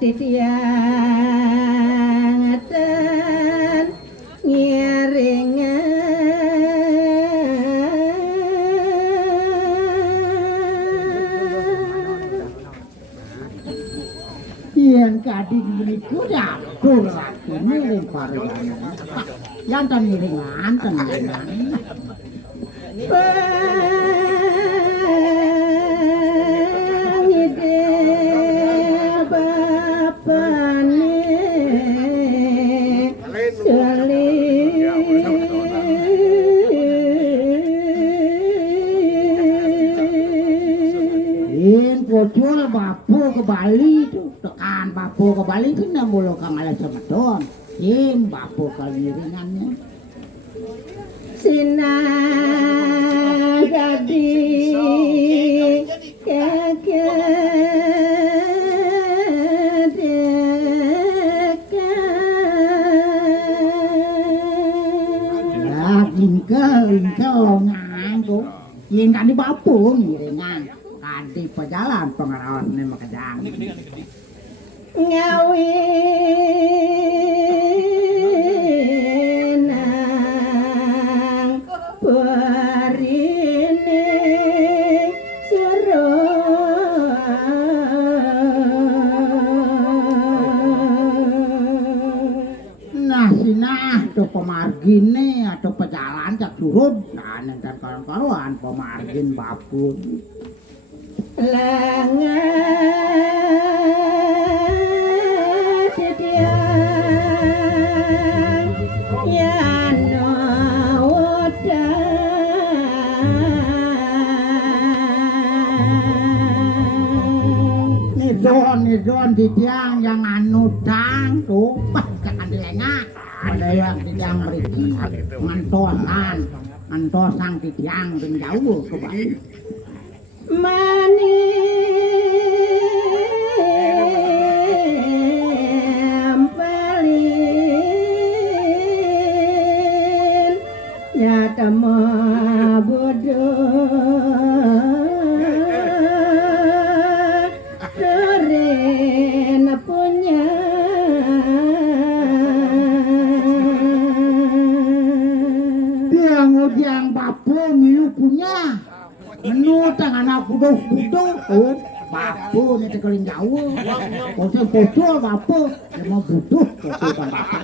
titiatan ngiringan yen kading meniku dapur lagi miring paringan yang tan miringan tenan pangide bapane yen pocol bapo ke Bali tuh tekan bapo ke Bali itu namulo kang ala semedon yen bapo ke miringannya sinagadi ingkel nganggo yen kan di bapo miringan kanthi pejalan pengarawan ne makadang ngawinang parine sero nah sinah to pemargine atau pejalan cak turun nah nenten kawan-kawan pemargin bapo langan titian yano wodang nidon di tiang yang anudang tuh tekan dilengah ada yang di tiang beriki ngantosan ngantosang di tiang dan jauh ke Bali mani empalin nyata bodoh terena punya diang bapo milu punya menutang anak budoh bapo ni tekeling jauh pocol bapo dia mau butuh pocol bapo